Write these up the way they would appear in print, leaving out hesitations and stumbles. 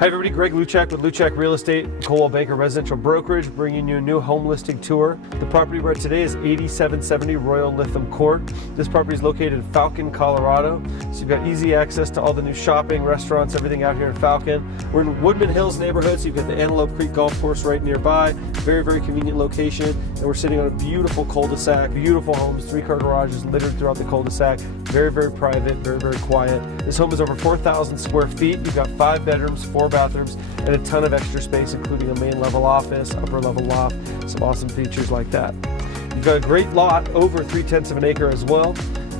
Hi everybody, Greg Luczak with Luczak Real Estate, Coldwell Banker Residential Brokerage, bringing you a new home listing tour. The property we're at today is 8770 Royal Lytham Court. This property is located in Falcon, Colorado. So you've got easy access to all the new shopping, restaurants, everything out here in Falcon. We're in Woodmen Hills neighborhood, so you've got the Antelope Creek Golf Course right nearby. Very, very convenient location. And we're sitting on a beautiful cul-de-sac, beautiful homes, 3-car garages littered throughout the cul-de-sac. Very, very private, very, very quiet. This home is over 4,000 square feet. You've got 5 bedrooms, 4 bathrooms, and a ton of extra space, including a main level office, upper level loft, some awesome features like that. You've got a great lot, over 3/10 of an acre as well.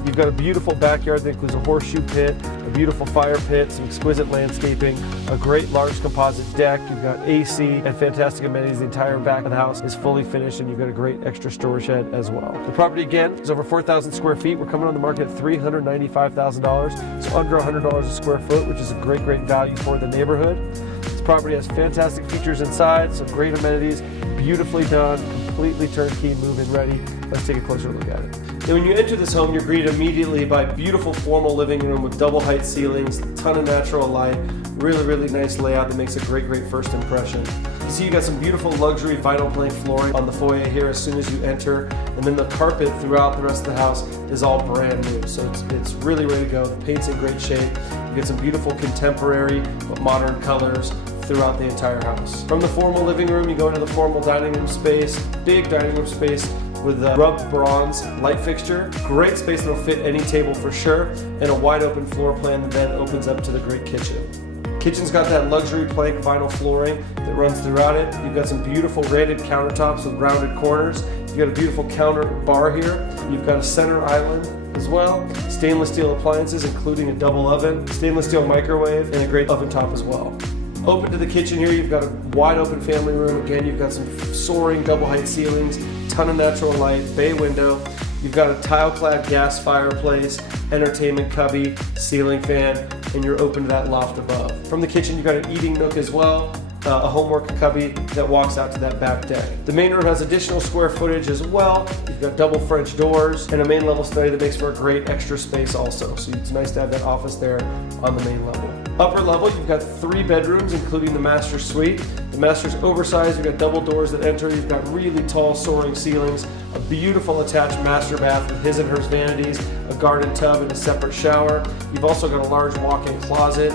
You've got a beautiful backyard that includes a horseshoe pit, a beautiful fire pit, some exquisite landscaping, a great large composite deck. You've got AC and fantastic amenities. The entire back of the house is fully finished, and you've got a great extra storage shed as well. The property, again, is over 4,000 square feet. We're coming on the market at $395,000, so under $100 a square foot, which is a great, great value for the neighborhood. This property has fantastic features inside, some great amenities, beautifully done, completely turnkey, move-in ready. Let's take a closer look at it. And when you enter this home, you're greeted immediately by a beautiful formal living room with double height ceilings, a ton of natural light, really, really nice layout that makes a great, great first impression. You see you got some beautiful luxury vinyl plank flooring on the foyer here as soon as you enter, and then the carpet throughout the rest of the house is all brand new. So it's really ready to go. The paint's in great shape. You get some beautiful contemporary but modern colors throughout the entire house. From the formal living room, you go into the formal dining room space, big dining room space with a rubbed bronze light fixture. Great space that'll fit any table for sure, and a wide open floor plan that then opens up to the great kitchen. Kitchen's got that luxury plank vinyl flooring that runs throughout it. You've got some beautiful granite countertops with rounded corners. You've got a beautiful counter bar here. You've got a center island as well. Stainless steel appliances, including a double oven, stainless steel microwave, and a great oven top as well. Open to the kitchen here, you've got a wide open family room. Again, you've got some soaring double height ceilings, ton of natural light, bay window. You've got a tile-clad gas fireplace, entertainment cubby, ceiling fan, and you're open to that loft above. From the kitchen, you've got an eating nook as well, a homework cubby that walks out to that back deck. The main room has additional square footage as well. You've got double French doors and a main level study that makes for a great extra space also. So it's nice to have that office there on the main level. Upper level, you've got 3 bedrooms, including the master suite. The master's oversized. You've got double doors that enter. You've got really tall soaring ceilings, a beautiful attached master bath with his and hers vanities, a garden tub and a separate shower. You've also got a large walk-in closet.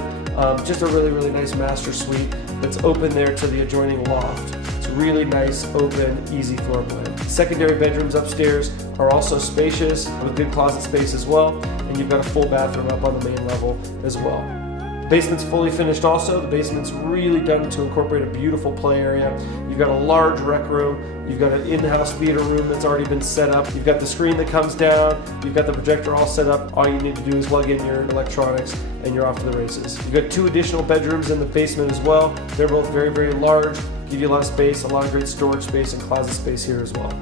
Just a really, really nice master suite that's open there to the adjoining loft. It's really nice, open, easy floor plan. Secondary bedrooms upstairs are also spacious with good closet space as well, and you've got a full bathroom up on the main level as well. Basement's fully finished also. The basement's really done to incorporate a beautiful play area. You've got a large rec room. You've got an in-house theater room that's already been set up. You've got the screen that comes down. You've got the projector all set up. All you need to do is plug in your electronics and you're off to the races. You've got 2 additional bedrooms in the basement as well. They're both very, very large, give you a lot of space, a lot of great storage space and closet space here as well.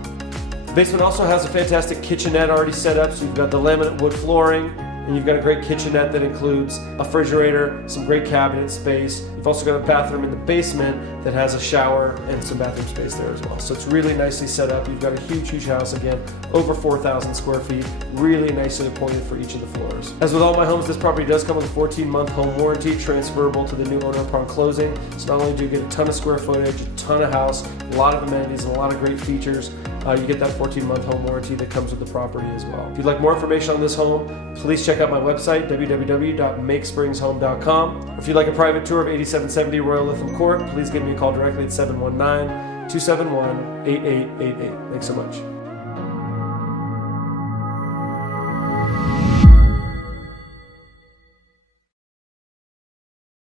The basement also has a fantastic kitchenette already set up. So you've got the laminate wood flooring, and you've got a great kitchenette that includes a refrigerator, some great cabinet space. You've also got a bathroom in the basement that has a shower and some bathroom space there as well. So it's really nicely set up. You've got a huge, huge house, again, over 4,000 square feet, really nicely appointed for each of the floors. As with all my homes, this property does come with a 14-month home warranty transferable to the new owner upon closing. So not only do you get a ton of square footage, a ton of house, a lot of amenities, and a lot of great features, you get that 14-month home warranty that comes with the property as well. If you'd like more information on this home, please check out my website, www.makespringshome.com. Or if you'd like a private tour of 8770 Royal Lytham Court, please give me a call directly at 719-271-8888. Thanks so much.